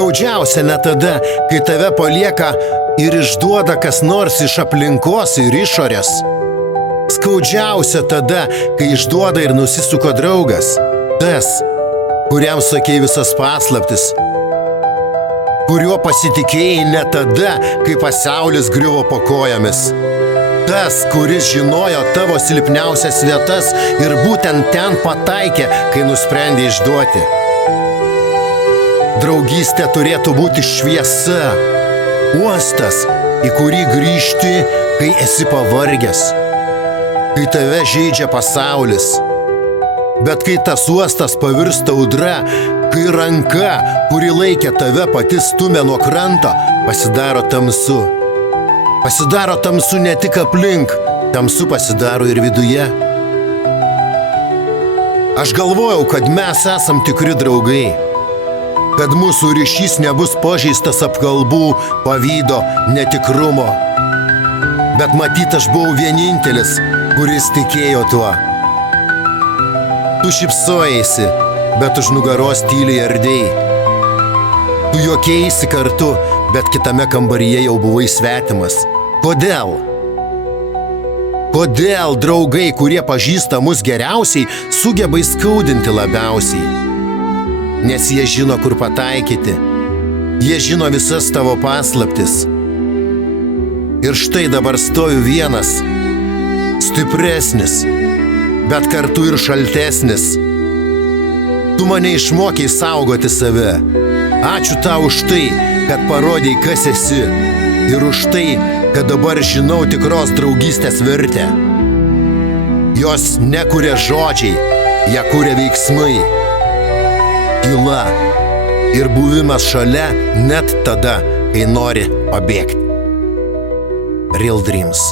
Skaudžiausia ne tada, kai tave palieka ir išduoda kas nors iš aplinkos ir išorės. Skaudžiausia tada, kai išduoda ir nusisuko draugas. Tas, kuriam sakei visas paslaptis. Kuriuo pasitikėjai ne tada, kai pasaulis griuvo po kojomis. Tas, kuris žinojo tavo silpniausias vietas ir būtent ten pataikė, kai nusprendė išduoti. Draugystė turėtų būti šviesa, uostas, į kurį grįžti, kai esi pavargęs, kai tave žeidžia pasaulis. Bet kai tas uostas pavirsta audra, kai ranka, kuri laikė tave pati stumia nuo kranto, pasidaro tamsu. Pasidaro tamsu ne tik aplink, tamsu pasidaro ir viduje. Aš galvojau, kad mes esam tikri draugai, kad mūsų ryšys nebus pažeistas apkalbų, pavydo, netikrumo. Bet matyt, aš buvau vienintelis, kuris tikėjo tuo. Tu šypsojaisi, bet už nugaros tyliai ardėjai. Tu juokėjaisi kartu, bet kitame kambaryje jau buvai svetimas. Kodėl? Kodėl draugai, kurie pažįsta mus geriausiai, sugeba įskaudinti labiausiai? Nes jie žino, kur pataikyti. Jie žino visas tavo paslaptis. Ir štai dabar stoju vienas, stipresnis, bet kartu ir šaltesnis. Tu mane išmokei saugoti save. Ačiū tau už tai, kad parodei, kas esi. Ir už tai, kad dabar žinau tikros draugystės vertę. Jos nekuria žodžiai, ją kuria veiksmai. Tyla ir buvimas šalia net tada, kai nori pabėgti. Real Dreams.